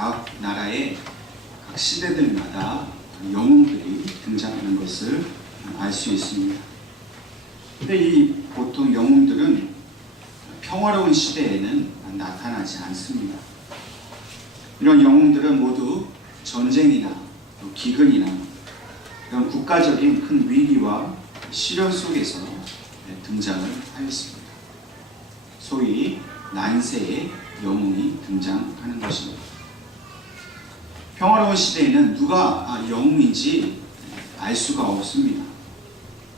각 나라의 각 시대들마다 영웅들이 등장하는 것을 알 수 있습니다. 근데 이 보통 영웅들은 평화로운 시대에는 나타나지 않습니다. 이런 영웅들은 모두 전쟁이나 기근이나 이런 국가적인 큰 위기와 시련 속에서 등장을 하였습니다. 소위 난세의 영웅이 등장하는 것입니다. 평화로운 시대에는 누가 영웅인지 알 수가 없습니다.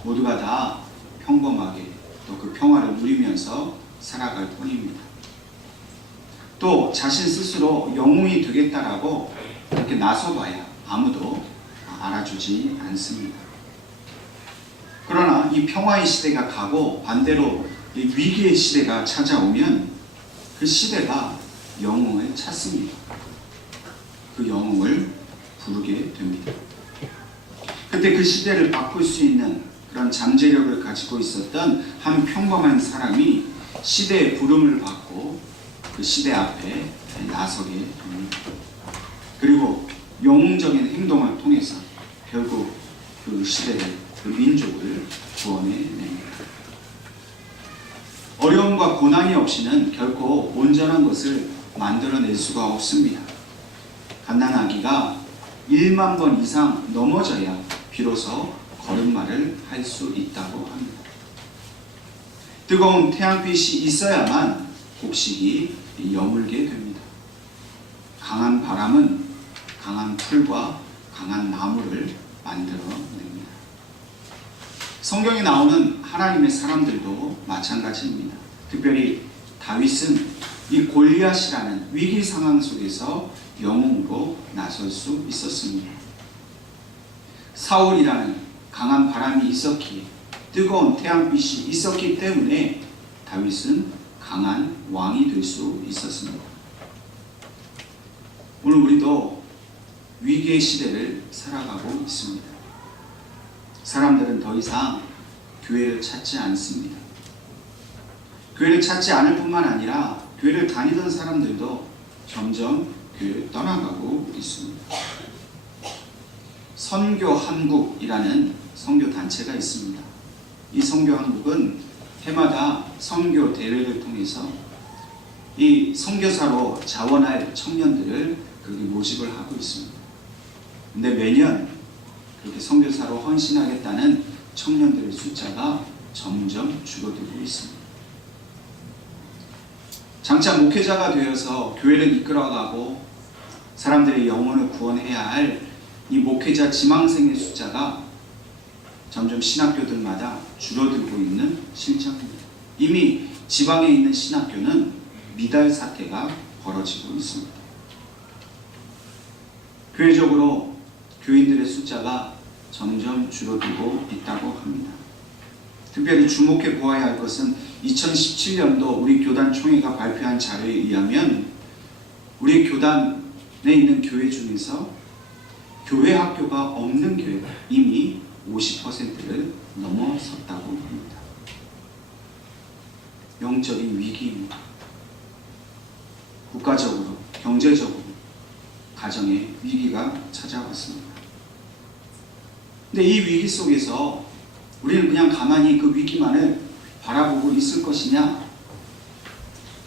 모두가 다 평범하게 또 그 평화를 누리면서 살아갈 뿐입니다. 또 자신 스스로 영웅이 되겠다라고 그렇게 나서봐야 아무도 알아주지 않습니다. 그러나 이 평화의 시대가 가고 반대로 이 위기의 시대가 찾아오면 그 시대가 영웅을 찾습니다. 그 영웅을 부르게 됩니다. 그때 그 시대를 바꿀 수 있는 그런 잠재력을 가지고 있었던 한 평범한 사람이 시대의 부름을 받고 그 시대 앞에 나서게 됩니다. 그리고 영웅적인 행동을 통해서 결국 그 시대를, 그 민족을 구원해냅니다. 어려움과 고난이 없이는 결코 온전한 것을 만들어낼 수가 없습니다. 갓난아기가 1만 번 이상 넘어져야 비로소 걸음마를 할 수 있다고 합니다. 뜨거운 태양빛이 있어야만 곡식이 여물게 됩니다. 강한 바람은 강한 풀과 강한 나무를 만들어냅니다. 성경에 나오는 하나님의 사람들도 마찬가지입니다. 특별히 다윗은 이 골리앗이라는 위기 상황 속에서 영웅으로 나설 수 있었습니다. 사울이라는 강한 바람이 있었기에, 뜨거운 태양빛이 있었기 때문에 다윗은 강한 왕이 될 수 있었습니다. 오늘 우리도 위기의 시대를 살아가고 있습니다. 사람들은 더 이상 교회를 찾지 않습니다. 교회를 찾지 않을 뿐만 아니라 교회를 다니던 사람들도 점점 교회를 떠나가고 있습니다. 선교한국이라는 선교단체가 있습니다. 이 선교한국은 해마다 선교 대회를 통해서 이 선교사로 자원할 청년들을 거기 모집을 하고 있습니다. 근데 매년 그렇게 선교사로 헌신하겠다는 청년들의 숫자가 점점 줄어들고 있습니다. 장차 목회자가 되어서 교회를 이끌어가고 사람들의 영혼을 구원해야 할 이 목회자 지망생의 숫자가 점점 신학교들마다 줄어들고 있는 실정입니다. 이미 지방에 있는 신학교는 미달 사태가 벌어지고 있습니다. 교회적으로 교인들의 숫자가 점점 줄어들고 있다고 합니다. 특별히 주목해 보아야 할 것은 2017년도 우리 교단 총회가 발표한 자료에 의하면 우리 교단에 있는 교회 중에서 교회 학교가 없는 교회가 이미 50%를 넘어섰다고 합니다. 영적인 위기입니다. 국가적으로, 경제적으로, 가정의 위기가 찾아왔습니다. 근데 이 위기 속에서 우리는 그냥 가만히 그 위기만을 바라보고 있을 것이냐?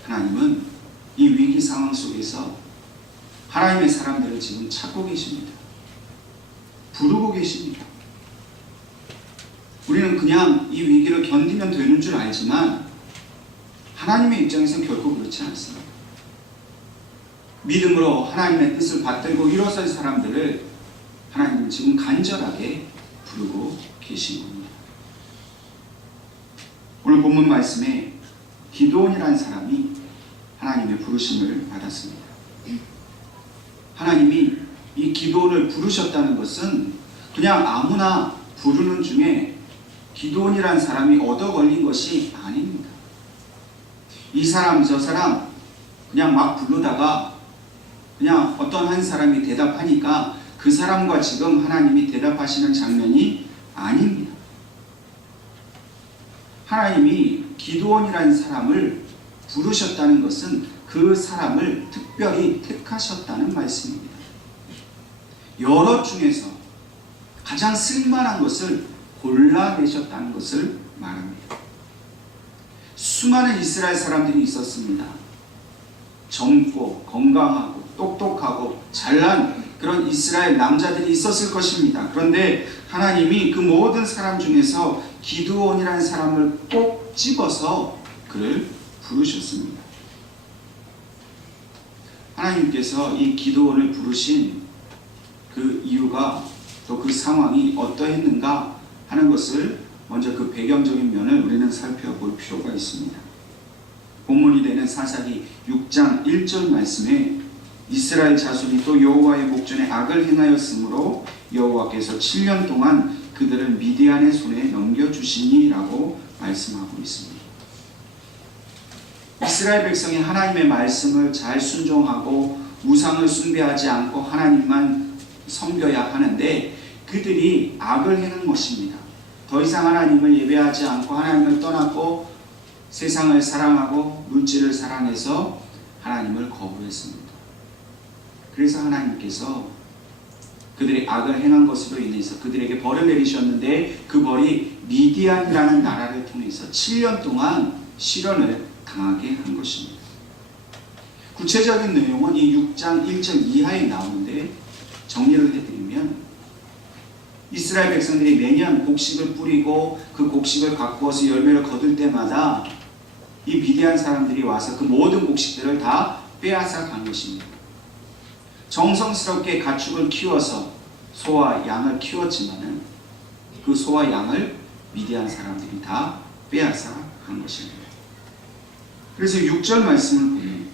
하나님은 이 위기 상황 속에서 하나님의 사람들을 지금 찾고 계십니다. 부르고 계십니다. 우리는 그냥 이 위기를 견디면 되는 줄 알지만 하나님의 입장에서는 결코 그렇지 않습니다. 믿음으로 하나님의 뜻을 받들고 일어설 사람들을 하나님은 지금 간절하게 부르고 계신 겁니다. 오늘 본문 말씀에 기드온이라는 사람이 하나님의 부르심을 받았습니다. 하나님이 이 기드온을 부르셨다는 것은 그냥 아무나 부르는 중에 기드온이라는 사람이 얻어 걸린 것이 아닙니다. 이 사람 저 사람 그냥 막 부르다가 그냥 어떤 한 사람이 대답하니까 그 사람과 지금 하나님이 대답하시는 장면이 아닙니다. 하나님이 기드온이라는 사람을 부르셨다는 것은 그 그 사람을 특별히 택하셨다는 말씀입니다. 여러 중에서 가장 쓸만한 것을 골라내셨다는 것을 말합니다. 수많은 이스라엘 사람들이 있었습니다. 젊고 건강하고 똑똑하고 잘난 그런 이스라엘 남자들이 있었을 것입니다. 그런데 하나님이 그 모든 사람 중에서 기드온이라는 사람을 꼭 집어서 그를 부르셨습니다. 하나님께서 이 기드온을 부르신 그 이유가 또 그 상황이 어떠했는가 하는 것을 먼저 그 배경적인 면을 우리는 살펴볼 필요가 있습니다. 본문이 되는 사사기 6장 1절 말씀에 이스라엘 자손이 또 여호와의 목전에 악을 행하였으므로 여호와께서 7년 동안 그들을 미디안의 손에 넘겨주시니라고 말씀하고 있습니다. 이스라엘 백성이 하나님의 말씀을 잘 순종하고 우상을 숭배하지 않고 하나님만 섬겨야 하는데 그들이 악을 행한 것입니다. 더 이상 하나님을 예배하지 않고 하나님을 떠났고 세상을 사랑하고 물질을 사랑해서 하나님을 거부했습니다. 그래서 하나님께서 그들이 악을 행한 것으로 인해서 그들에게 벌을 내리셨는데 그 벌이 미디안이라는 나라를 통해서 7년 동안 시련을 당하게 한 것입니다. 구체적인 내용은 이 6장 1절 이하에 나오는데 정리를 해드리면 이스라엘 백성들이 매년 곡식을 뿌리고 그 곡식을 가꾸어서 열매를 거둘 때마다 이 미디안 사람들이 와서 그 모든 곡식들을 다 빼앗아 간 것입니다. 정성스럽게 가축을 키워서 소와 양을 키웠지만은 그 소와 양을 미디안 사람들이 다 빼앗아 간 것입니다. 그래서 6절 말씀을 보면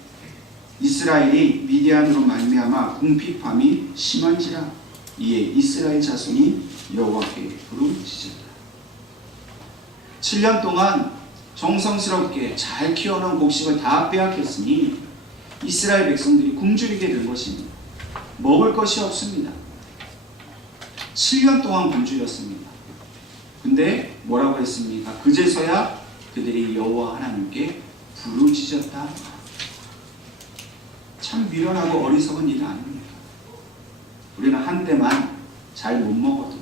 이스라엘이 미디안으로 말미암아 궁핍함이 심한지라 이에 이스라엘 자손이 여호와께 부르짖었다. 7년 동안 정성스럽게 잘 키워놓은 곡식을 다 빼앗겼으니 이스라엘 백성들이 굶주리게 된 것입니다. 먹을 것이 없습니다. 7년 동안 굶주렸습니다. 근데 뭐라고 했습니까? 그제서야 그들이 여호와 하나님께 부르짖었다. 참 미련하고 어리석은 일 아닙니까? 우리는 한때만 잘 못 먹어도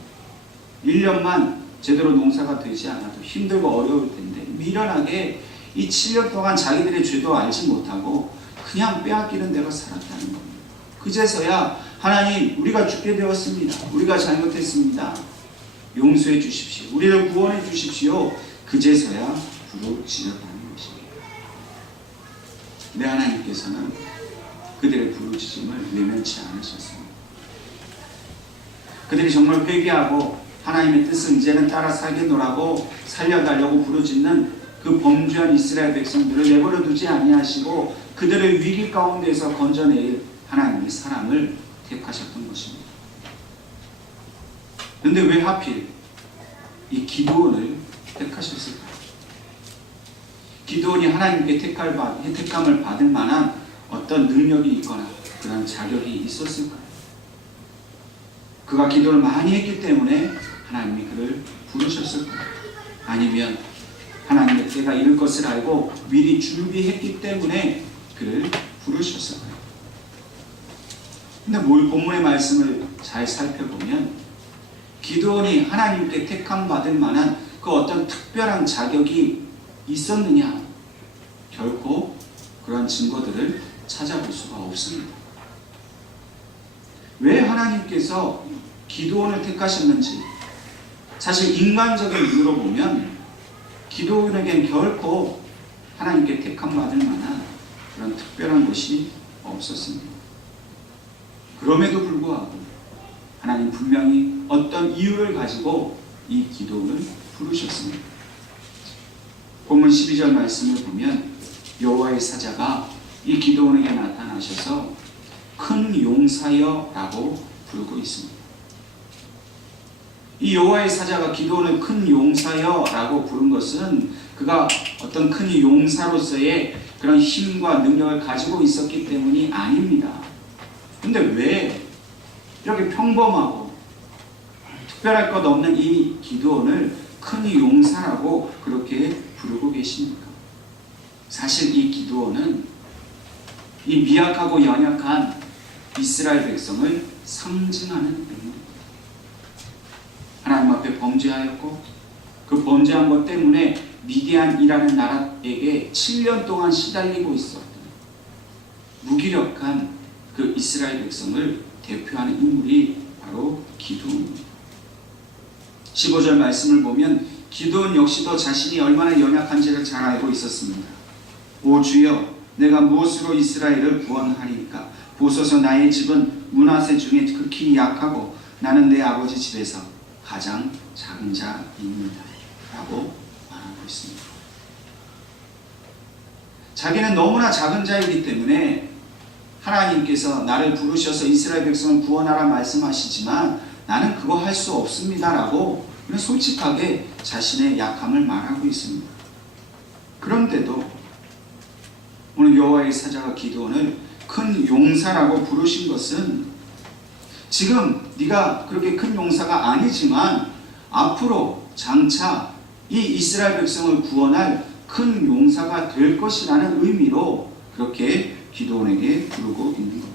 1년만 제대로 농사가 되지 않아도 힘들고 어려울 텐데 미련하게 이 7년 동안 자기들의 죄도 알지 못하고 그냥 빼앗기는 대로 살았다는 겁니다. 그제서야 하나님 우리가 죽게 되었습니다. 우리가 잘못했습니다. 용서해 주십시오. 우리를 구원해 주십시오. 그제서야 부르짖었다는 것입니다. 내 하나님께서는 그들의 부르짖음을 외면치 않으셨습니다. 그들이 정말 회개하고 하나님의 뜻을 이제는 따라 살겠노라고 살려달라고 부르짖는 그 범죄한 이스라엘 백성들을 내버려 두지 아니하시고 그들을 위기 가운데서 건져낼 하나님의 사람을 택하셨던 것입니다. 그런데 왜 하필 이 기드온을 택하셨을까요? 기드온이 하나님께 택함을 받을 만한 어떤 능력이 있거나 그런 자격이 있었을까요? 그가 기도를 많이 했기 때문에 하나님이 그를 부르셨을까요? 아니면 하나님의 때가 이를 것을 알고 미리 준비했기 때문에 그를 부르셨을까요? 근데 본문의 말씀을 잘 살펴보면 기드온이 하나님께 택함 받을 만한 그 어떤 특별한 자격이 있었느냐? 결코 그런 증거들을 찾아볼 수가 없습니다. 왜 하나님께서 기드온을 택하셨는지 사실 인간적인 이유로 보면 기드온에겐 결코 하나님께 택함 받을 만한 그런 특별한 것이 없었습니다. 그럼에도 불구하고 하나님 분명히 어떤 이유를 가지고 이 기드온을 부르셨습니다. 본문 12절 말씀을 보면 여호와의 사자가 이 기드온에게 나타나셔서 큰 용사여 라고 부르고 있습니다. 이 여호와의 사자가 기드온을 큰 용사여 라고 부른 것은 그가 어떤 큰 용사로서의 그런 힘과 능력을 가지고 있었기 때문이 아닙니다. 근데 왜 이렇게 평범하고 특별할 것 없는 이 기드온을 큰 용사라고 그렇게 부르고 계십니까? 사실 이 기드온은 이 미약하고 연약한 이스라엘 백성을 상징하는 인물입니다. 하나님 앞에 범죄하였고 그 범죄한 것 때문에 미디안이라는 나라에게 7년 동안 시달리고 있었던 무기력한 그 이스라엘 백성을 대표하는 인물이 바로 기드온입니다. 15절 말씀을 보면 기드온 역시도 자신이 얼마나 연약한지를 잘 알고 있었습니다. 오 주여, 내가 무엇으로 이스라엘을 구원하리이까? 보소서, 나의 집은 므낫세 중에 극히 약하고 나는 내 아버지 집에서 가장 작은 자입니다. 라고 말하고 있습니다. 자기는 너무나 작은 자이기 때문에 하나님께서 나를 부르셔서 이스라엘 백성을 구원하라 말씀하시지만 나는 그거 할 수 없습니다 라고 솔직하게 자신의 약함을 말하고 있습니다. 그런데도 오늘 여호와의 사자가 기드온을 큰 용사라고 부르신 것은 지금 네가 그렇게 큰 용사가 아니지만 앞으로 장차 이 이스라엘 백성을 구원할 큰 용사가 될 것이라는 의미로 그렇게 기드온에게 부르고 있는 겁니다.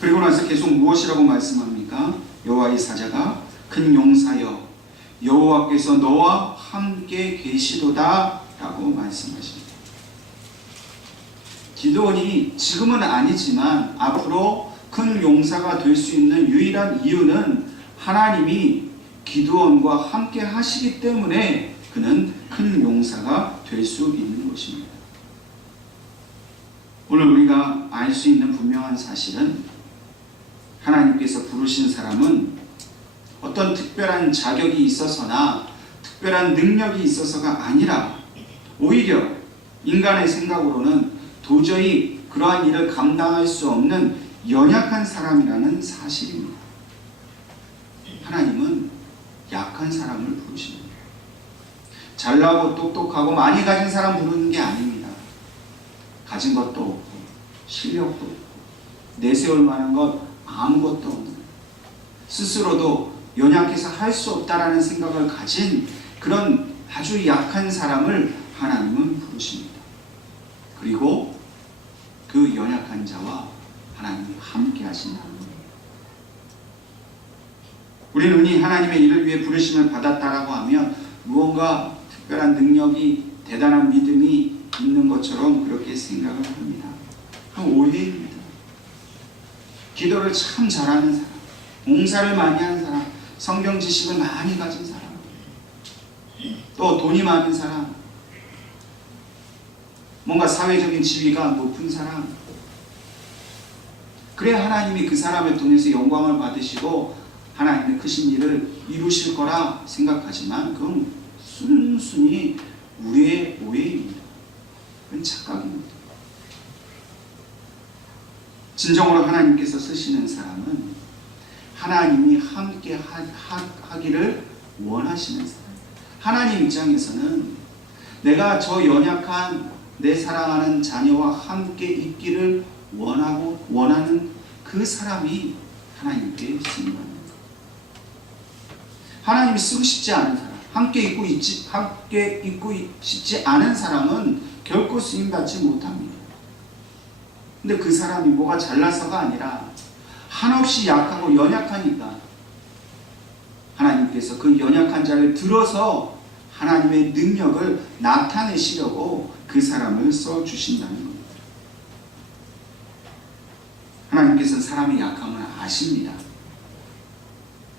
그리고 나서 계속 무엇이라고 말씀합니까? 여호와의 사자가 큰 용사여, 여호와께서 너와 함께 계시도다 라고 말씀하십니다. 기드온이 지금은 아니지만 앞으로 큰 용사가 될 수 있는 유일한 이유는 하나님이 기드온과 함께 하시기 때문에 그는 큰 용사가 될 수 있는 것입니다. 오늘 우리가 알 수 있는 분명한 사실은 하나님께서 부르신 사람은 어떤 특별한 자격이 있어서나 특별한 능력이 있어서가 아니라 오히려 인간의 생각으로는 도저히 그러한 일을 감당할 수 없는 연약한 사람이라는 사실입니다. 하나님은 약한 사람을 부르십니다. 잘나고 똑똑하고 많이 가진 사람 부르는 게 아닙니다. 가진 것도 없고 실력도 없고 내세울 만한 것 아무것도 없는, 스스로도 연약해서 할 수 없다라는 생각을 가진 그런 아주 약한 사람을 하나님은 부르십니다. 그리고 그 연약한 자와 하나님이 함께 하신다는 겁니다. 우리는 흔히 하나님의 일을 위해 부르심을 받았다라고 하면 무언가 특별한 능력이, 대단한 믿음이 있는 것처럼 그렇게 생각을 합니다. 그건 오해입니다. 기도를 참 잘하는 사람, 봉사를 많이 하는 사람, 성경 지식을 많이 가진 사람, 또 돈이 많은 사람, 뭔가 사회적인 지위가 높은 사람, 그래야 하나님이 그 사람을 통해서 영광을 받으시고 하나님의 크신 일을 이루실 거라 생각하지만 그건 순순히 우리의 오해입니다. 그건 착각입니다. 진정으로 하나님께서 쓰시는 사람은 하나님이 함께 하기를 원하시는 사람. 하나님 입장에서는 내가 저 연약한 내 사랑하는 자녀와 함께 있기를 원하는 그 사람이 하나님께 쓰인 겁니다. 하나님이 쓰고 싶지 않은 사람, 함께 있고 싶지 않은 사람은 결코 쓰임받지 못합니다. 근데 그 사람이 뭐가 잘나서가 아니라 한없이 약하고 연약하니까 하나님께서 그 연약한 자를 들어서 하나님의 능력을 나타내시려고 그 사람을 써주신다는 겁니다. 하나님께서는 사람의 약함을 아십니다.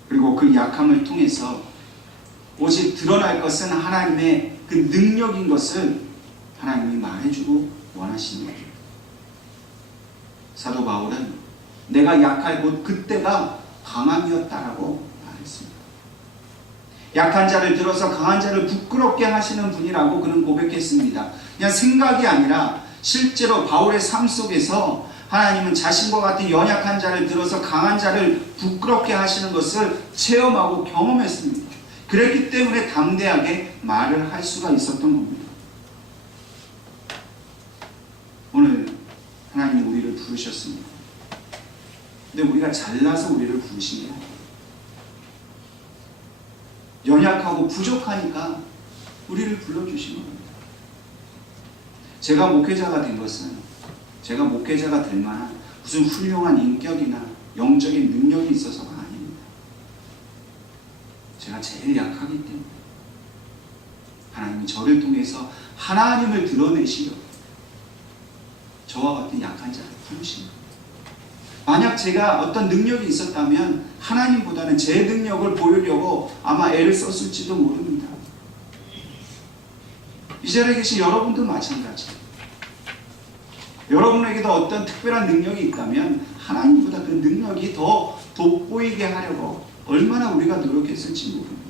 그리고 그 약함을 통해서 오직 드러날 것은 하나님의 그 능력인 것을 하나님이 말해주고 원하시는 겁니다. 사도 바울은 내가 약할 곧 그때가 강함이었다라고 말했습니다. 약한 자를 들어서 강한 자를 부끄럽게 하시는 분이라고 그는 고백했습니다. 그냥 생각이 아니라 실제로 바울의 삶 속에서 하나님은 자신과 같은 연약한 자를 들어서 강한 자를 부끄럽게 하시는 것을 체험하고 경험했습니다. 그랬기 때문에 담대하게 말을 할 수가 있었던 겁니다. 오늘 하나님이 우리를 부르셨습니다. 근데 우리가 잘나서 우리를 부르신 게 아니에요. 연약하고 부족하니까 우리를 불러주신 겁니다. 제가 목회자가 된 것은 제가 목회자가 될 만한 무슨 훌륭한 인격이나 영적인 능력이 있어서가 아닙니다. 제가 제일 약하기 때문에 하나님이 저를 통해서 하나님을 드러내시려고 저와 같은 약한 자를 부르신 겁니다. 만약 제가 어떤 능력이 있었다면 하나님보다는 제 능력을 보이려고 아마 애를 썼을지도 모릅니다. 이 자리에 계신 여러분도 마찬가지예요. 여러분에게도 어떤 특별한 능력이 있다면 하나님보다 그 능력이 더 돋보이게 하려고 얼마나 우리가 노력했을지 모릅니다.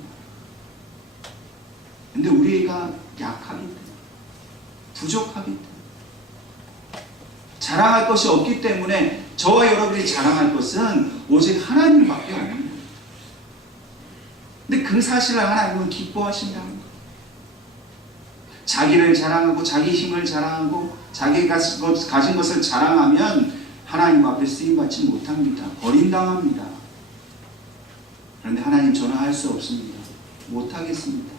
근데 우리가 약하기 때문에, 부족하기 때문에, 자랑할 것이 없기 때문에 저와 여러분이 자랑할 것은 오직 하나님밖에 없습니다. 근데 그 사실을 하나님은 기뻐하신다는 거예요. 자기를 자랑하고 자기 힘을 자랑하고 자기가 가진 것을 자랑하면 하나님 앞에 쓰임받지 못합니다. 버림당합니다. 그런데 하나님, 저는 할 수 없습니다. 못하겠습니다.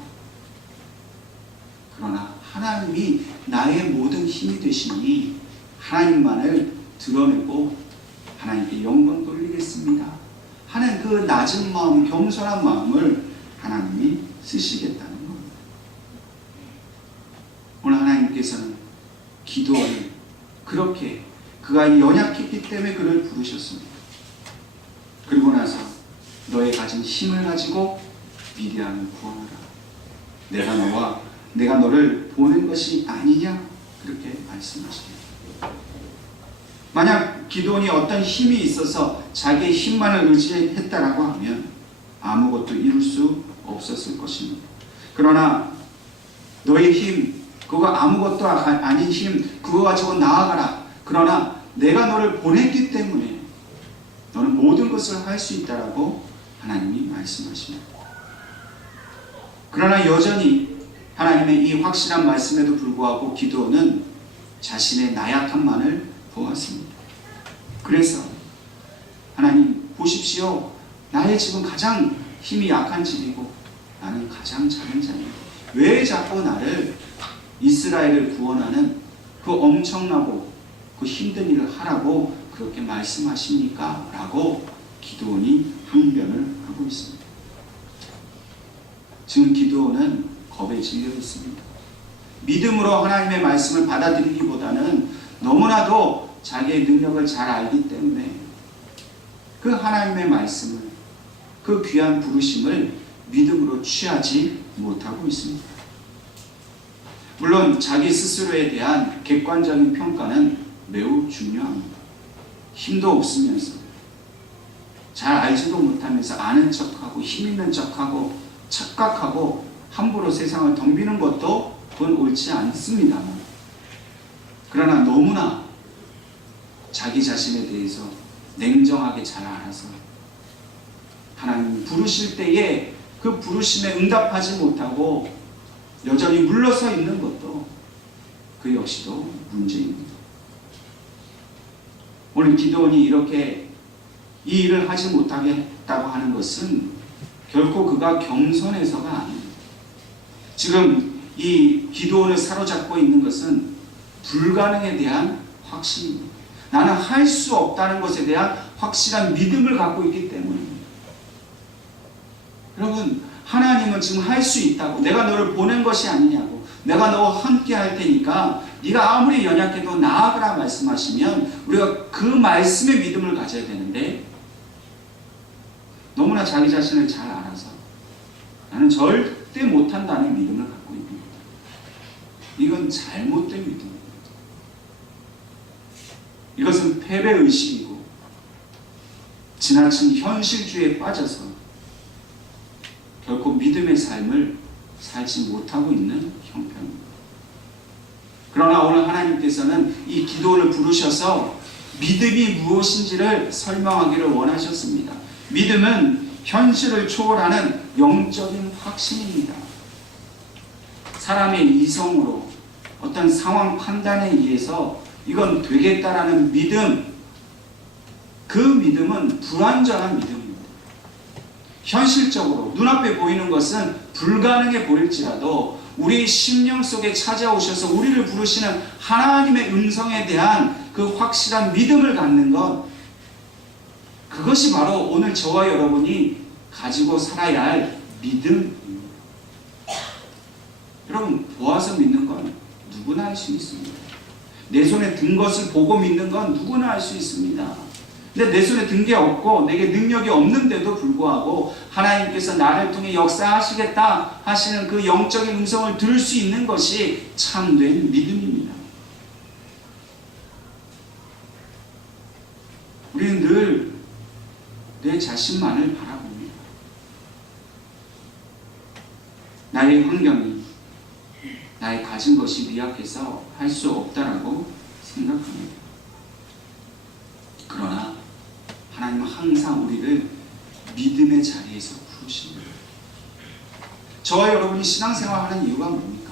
그러나 하나님이 나의 모든 힘이 되시니 하나님만을 드러내고 하나님께 영광 돌리겠습니다 하는 그 낮은 마음, 겸손한 마음을 하나님이 쓰시겠다는 겁니다. 오늘 하나님께서는 기도를 그렇게 그가 연약했기 때문에 그를 부르셨습니다. 그리고 나서 너의 가진 힘을 가지고 미디안을 구원하라. 내가 너를 보낸 것이 아니냐, 그렇게 말씀하십니다. 만약 기도원이 어떤 힘이 있어서 자기의 힘만을 의지했다라고 하면 아무것도 이룰 수 없었을 것입니다. 그러나 너의 힘, 그거 아무것도 아닌 힘, 그거 가지고 나아가라. 그러나 내가 너를 보냈기 때문에 너는 모든 것을 할 수 있다라고 하나님이 말씀하십니다. 그러나 여전히 하나님의 이 확실한 말씀에도 불구하고 기도는 자신의 나약함만을 보았습니다. 그래서 하나님 보십시오. 나의 지금 가장 힘이 약한 집이고 나는 가장 작은 자입니다. 왜 자꾸 나를 이스라엘을 구원하는 그 엄청나고 그 힘든 일을 하라고 그렇게 말씀하십니까? 라고 기드온이 항변을 하고 있습니다. 지금 기드온은 겁에 질려 있습니다. 믿음으로 하나님의 말씀을 받아들이기보다는 너무나도 자기의 능력을 잘 알기 때문에 그 하나님의 말씀을, 그 귀한 부르심을 믿음으로 취하지 못하고 있습니다. 물론 자기 스스로에 대한 객관적인 평가는 매우 중요합니다. 힘도 없으면서 잘 알지도 못하면서 아는 척하고 힘 있는 척하고 착각하고 함부로 세상을 덤비는 것도 그건 옳지 않습니다만, 그러나 너무나 자기 자신에 대해서 냉정하게 잘 알아서 하나님 부르실 때에 그 부르심에 응답하지 못하고 여전히 물러서 있는 것도 그 역시도 문제입니다. 오늘 기드온이 이렇게 이 일을 하지 못하게 했다고 하는 것은 결코 그가 겸손해서가 아닙니다. 지금 이 기드온을 사로잡고 있는 것은 불가능에 대한 확신입니다. 나는 할 수 없다는 것에 대한 확실한 믿음을 갖고 있기 때문입니다. 여러분, 하나님은 지금 할 수 있다고, 내가 너를 보낸 것이 아니냐고, 내가 너와 함께 할 테니까 네가 아무리 연약해도 나아가라 말씀하시면 우리가 그 말씀에 믿음을 가져야 되는데, 너무나 자기 자신을 잘 알아서 나는 절대 못한다는 믿음을 갖고 있는 거예요. 이건 잘못된 믿음입니다. 이것은 패배의식이고 지나친 현실주의에 빠져서 결코 믿음의 삶을 살지 못하고 있는 형편입니다. 그러나 오늘 하나님께서는 이 기도를 부르셔서 믿음이 무엇인지를 설명하기를 원하셨습니다. 믿음은 현실을 초월하는 영적인 확신입니다. 사람의 이성으로 어떤 상황 판단에 의해서 이건 되겠다라는 믿음, 그 믿음은 불완전한 믿음입니다. 현실적으로 눈앞에 보이는 것은 불가능해 보일지라도 우리 심령 속에 찾아오셔서 우리를 부르시는 하나님의 음성에 대한 그 확실한 믿음을 갖는 것, 그것이 바로 오늘 저와 여러분이 가지고 살아야 할 믿음입니다. 여러분, 보아서 믿는 건 누구나 할 수 있습니다. 내 손에 든 것을 보고 믿는 건 누구나 할 수 있습니다. 근데 내 손에 든 게 없고 내게 능력이 없는데도 불구하고 하나님께서 나를 통해 역사하시겠다 하시는 그 영적인 음성을 들을 수 있는 것이 참된 믿음입니다. 우리는 늘 내 자신만을 바라봅니다. 나의 환경이, 나의 가진 것이 미약해서 할 수 없다라고 생각합니다. 그러나 하나님은 항상 우리를 믿음의 자리에서 부르십니다. 저와 여러분이 신앙생활하는 이유가 뭡니까?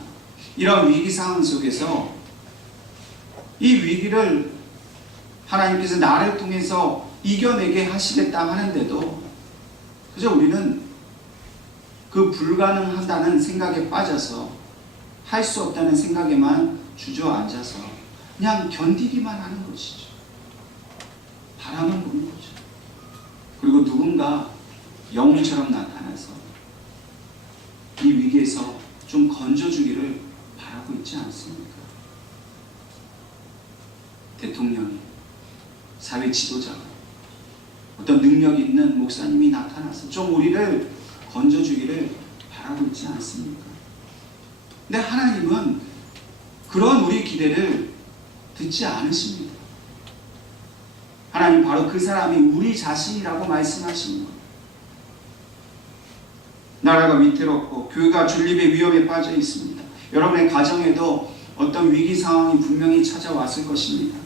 이런 위기 상황 속에서 이 위기를 하나님께서 나를 통해서 이겨내게 하시겠다 하는데도 그저 우리는 그 불가능하다는 생각에 빠져서 할 수 없다는 생각에만 주저앉아서 그냥 견디기만 하는 것이죠. 바라만 보는 거죠. 그리고 누군가 영웅처럼 나타나서 이 위기에서 좀 건져주기를 바라고 있지 않습니까? 대통령이, 사회 지도자가, 어떤 능력 있는 목사님이 나타나서 좀 우리를 건져주기를 바라고 있지 않습니까? 근데 하나님은 그런 우리 기대를 듣지 않으십니다. 하나님 바로 그 사람이 우리 자신이라고 말씀하시는 거예요. 나라가 위태롭고 교회가 존립의 위험에 빠져 있습니다. 여러분의 가정에도 어떤 위기 상황이 분명히 찾아왔을 것입니다.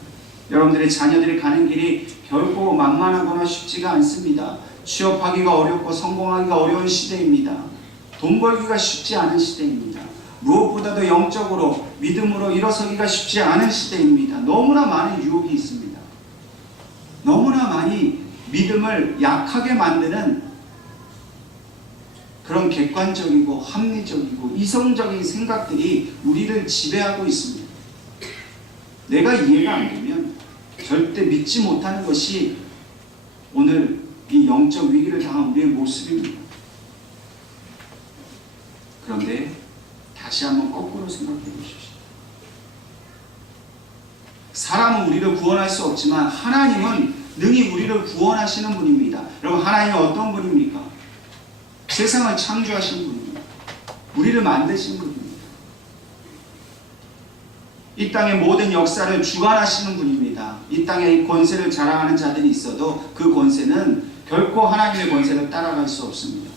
여러분들의 자녀들이 가는 길이 결코 만만하거나 쉽지가 않습니다. 취업하기가 어렵고 성공하기가 어려운 시대입니다. 돈 벌기가 쉽지 않은 시대입니다. 무엇보다도 영적으로 믿음으로 일어서기가 쉽지 않은 시대입니다. 너무나 많은 유혹이 있습니다. 너무나 많이 믿음을 약하게 만드는 그런 객관적이고 합리적이고 이성적인 생각들이 우리를 지배하고 있습니다. 내가 이해가 안 되면 절대 믿지 못하는 것이 오늘 이 영적 위기를 당한 우리의 모습입니다. 그런데 다시 한번 거꾸로 생각해 보십시오. 사람은 우리를 구원할 수 없지만 하나님은 능히 우리를 구원하시는 분입니다. 여러분, 하나님은 어떤 분입니까? 세상을 창조하신 분입니다. 우리를 만드신 분입니다. 이 땅의 모든 역사를 주관하시는 분입니다. 이 땅에 권세를 자랑하는 자들이 있어도 그 권세는 결코 하나님의 권세를 따라갈 수 없습니다.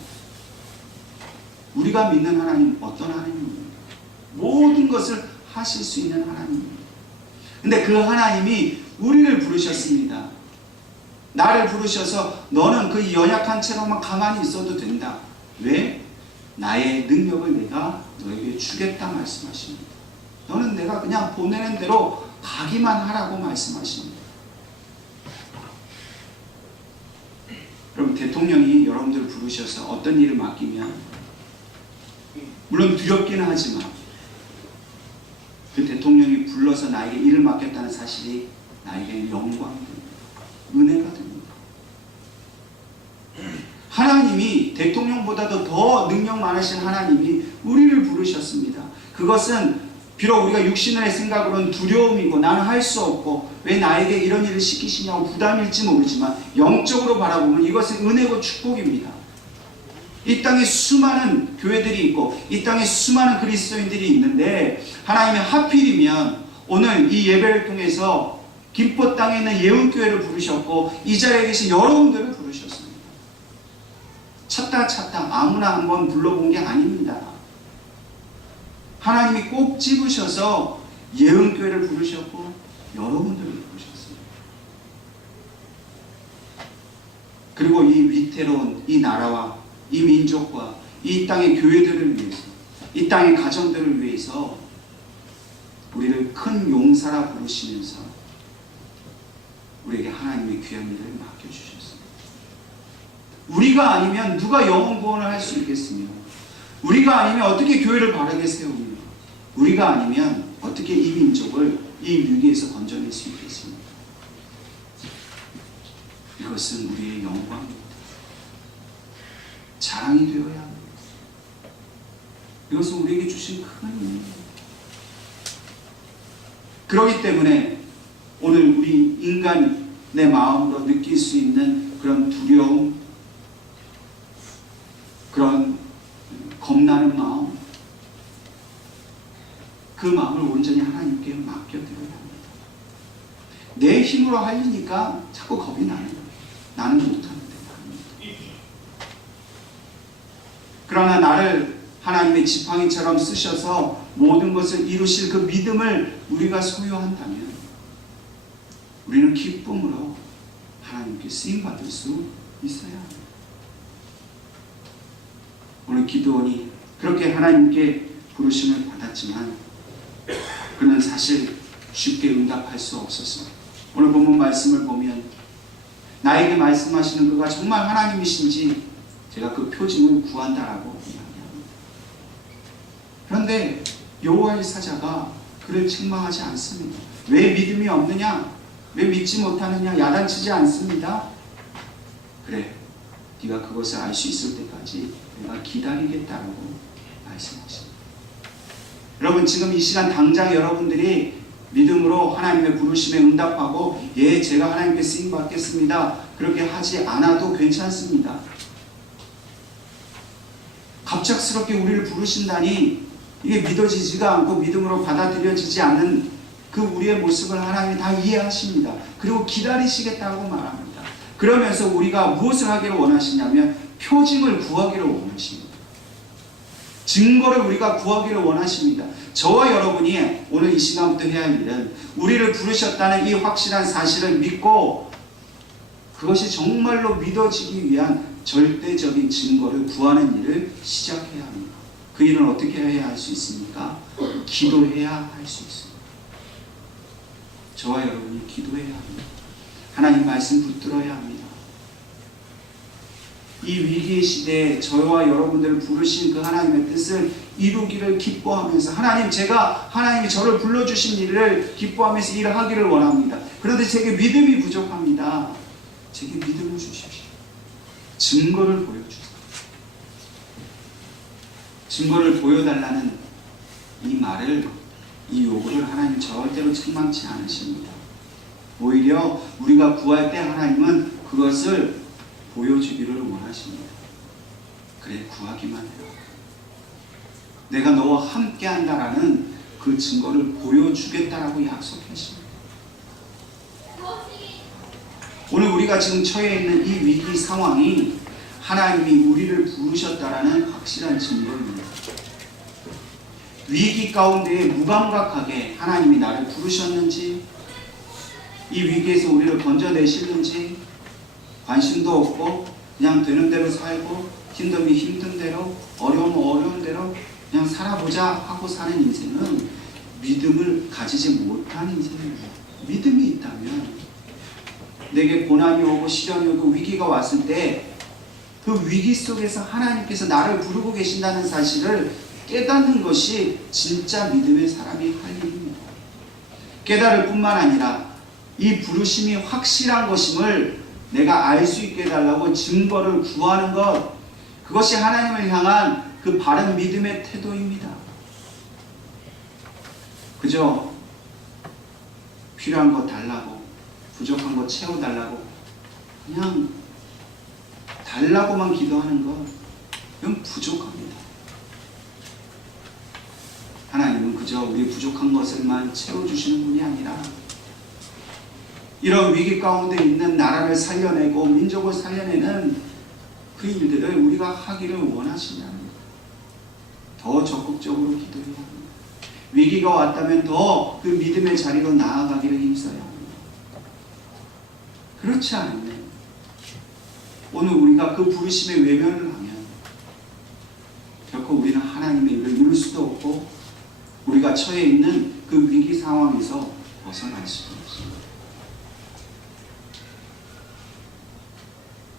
우리가 믿는 하나님 어떤 하나님입니까? 모든 것을 하실 수 있는 하나님입니다. 근데 그 하나님이 우리를 부르셨습니다. 나를 부르셔서 너는 그 연약한 채로만 가만히 있어도 된다. 왜? 나의 능력을 내가 너에게 주겠다 말씀하십니다. 너는 내가 그냥 보내는 대로 가기만 하라고 말씀하십니다. 여러분, 대통령이 여러분들을 부르셔서 어떤 일을 맡기면 물론 두렵기는 하지만 그 대통령이 불러서 나에게 일을 맡겼다는 사실이 나에게 영광입니다. 은혜가 됩니다. 하나님이 대통령보다도 더 능력 많으신 하나님이 우리를 부르셨습니다. 그것은 비록 우리가 육신의 생각으로는 두려움이고 나는 할 수 없고 왜 나에게 이런 일을 시키시냐고 부담일지 모르지만 영적으로 바라보면 이것은 은혜고 축복입니다. 이 땅에 수많은 교회들이 있고 이 땅에 수많은 그리스도인들이 있는데 하나님이 하필이면 오늘 이 예배를 통해서 김포 땅에 있는 예은교회를 부르셨고 이 자리에 계신 여러분들을 부르셨습니다. 찾다 아무나 한번 불러본 게 아닙니다. 하나님이 꼭 집으셔서 예은교회를 부르셨고 여러분들을 부르셨습니다. 그리고 이 위태로운 이 나라와 이 민족과 이 땅의 교회들을 위해서 이 땅의 가정들을 위해서 우리를 큰 용사라 부르시면서 우리에게 하나님의 귀한 일을 맡겨주셨습니다. 우리가 아니면 누가 영혼 구원을 할 수 있겠습니까? 우리가 아니면 어떻게 교회를 바르게 세웁니까? 우리가 아니면 어떻게 이 민족을 이 위기에서 건져낼 수 있겠습니까? 이것은 우리의 영광입니다. 자랑이 되어야 합니다. 이것은 우리에게 주신 큰 은혜입니다. 그렇기 때문에 오늘 우리 인간의 마음으로 느낄 수 있는 그런 두려움, 그런 겁나는 마음, 그 마음을 온전히 하나님께 맡겨드려야 합니다. 내 힘으로 하려니까 자꾸 겁이 나는 거예요. 나는 못하는데. 그러나 나를 하나님의 지팡이처럼 쓰셔서 모든 것을 이루실 그 믿음을 우리가 소유한다면 우리는 기쁨으로 하나님께 쓰임받을 수 있어야 합니다. 오늘 기드온이 그렇게 하나님께 부르심을 받았지만 그는 사실 쉽게 응답할 수 없었습니다. 오늘 본문 말씀을 보면 나에게 말씀하시는 그가 정말 하나님이신지 제가 그 표징을 구한다라고 이야기합니다. 그런데 여호와의 사자가 그를 책망하지 않습니다. 왜 믿음이 없느냐? 왜 믿지 못하느냐? 야단치지 않습니다. 그래, 네가 그것을 알 수 있을 때까지 내가 기다리겠다라고 말씀하십니다. 여러분, 지금 이 시간 당장 여러분들이 믿음으로 하나님의 부르심에 응답하고 예, 제가 하나님께 쓰임받겠습니다, 그렇게 하지 않아도 괜찮습니다. 갑작스럽게 우리를 부르신다니 이게 믿어지지가 않고 믿음으로 받아들여지지 않는 그 우리의 모습을 하나님이 다 이해하십니다. 그리고 기다리시겠다고 말합니다. 그러면서 우리가 무엇을 하기를 원하시냐면 표징을 구하기를 원하십니다. 증거를 우리가 구하기를 원하십니다. 저와 여러분이 오늘 이 시간부터 해야 할 일은 우리를 부르셨다는 이 확실한 사실을 믿고 그것이 정말로 믿어지기 위한 절대적인 증거를 구하는 일을 시작해야 합니다. 그 일은 어떻게 해야 할 수 있습니까? 기도해야 할 수 있습니다. 저와 여러분이 기도해야 합니다. 하나님 말씀 붙들어야 합니다. 이 위기의 시대에 저와 여러분들을 부르신 그 하나님의 뜻을 이루기를 기뻐하면서 하나님이 저를 불러주신 일을 기뻐하면서 일을 하기를 원합니다. 그런데 제게 믿음이 부족합니다. 제게 믿음을 주십시오. 증거를 보여주세요. 증거를 보여달라는 이 말을, 이 요구를 하나님 절대로 책망치 않으십니다. 오히려 우리가 구할 때 하나님은 그것을 보여주기를 원하십니다. 그래, 구하기만 해요. 내가 너와 함께 한다라는 그 증거를 보여주겠다라고 약속하십니다. 오늘 우리가 지금 처해 있는 이 위기 상황이 하나님이 우리를 부르셨다라는 확실한 증거입니다. 위기 가운데에 무감각하게 하나님이 나를 부르셨는지, 이 위기에서 우리를 건져내시는지 관심도 없고 그냥 되는 대로 살고 힘들면 힘든 대로 어려우면 어려운 대로 그냥 살아보자 하고 사는 인생은 믿음을 가지지 못한 인생입니다. 믿음이 있다면 내게 고난이 오고 시련이 오고 위기가 왔을 때 그 위기 속에서 하나님께서 나를 부르고 계신다는 사실을 깨닫는 것이 진짜 믿음의 사람이 할 일입니다. 깨달을 뿐만 아니라 이 부르심이 확실한 것임을 내가 알 수 있게 해달라고 증거를 구하는 것, 그것이 하나님을 향한 그 바른 믿음의 태도입니다. 그저 필요한 거 달라고, 부족한 거 채워달라고, 그냥 달라고만 기도하는 것, 이건 부족합니다. 하나님은 그저 우리 부족한 것을만 채워주시는 분이 아니라 이런 위기 가운데 있는 나라를 살려내고 민족을 살려내는 그 일들을 우리가 하기를 원하시냐는 더 적극적으로 기도해야 합니다. 위기가 왔다면 더 그 믿음의 자리로 나아가기를 힘써야 합니다. 그렇지 않으면 오늘 우리가 그 부르심에 외면을 하면 결코 우리는 하나님의 일을 이룰 수도 없고 우리가 처해 있는 그 위기 상황에서 벗어날 수도 없습니다.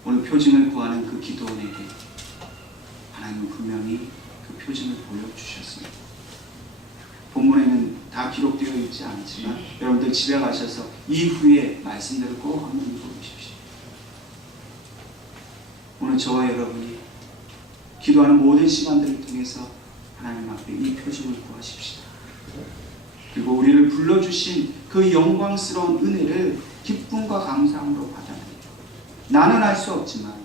오늘 표징을 구하는 그 기도원에게 하나님은 분명히 그 표징을 보여주셨습니다. 본문에는 다 기록되어 있지 않지만 여러분들 집에 가셔서 이후에 말씀들을 꼭 한번 읽어보십시오. 오늘 저와 여러분이 기도하는 모든 시간들을 통해서 하나님 앞에 이 표징을 구하십시다. 그리고 우리를 불러주신 그 영광스러운 은혜를 기쁨과 감사함으로 받아들여요. 나는 알 수 없지만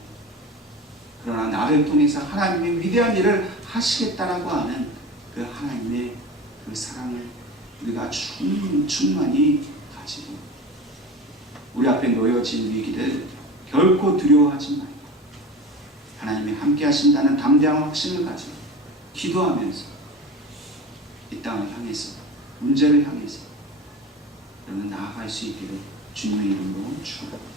그러나 나를 통해서 하나님의 위대한 일을 하시겠다라고 하는 그 하나님의 그 사랑을 우리가 충만히 가지고 우리 앞에 놓여진 위기를 결코 두려워하지 말고 하나님이 함께 하신다는 담대한 확신을 가지고 기도하면서 이 땅을 향해서 문제를 향해서 여러분 나아갈 수 있기를 주님의 이름으로 축원합니다.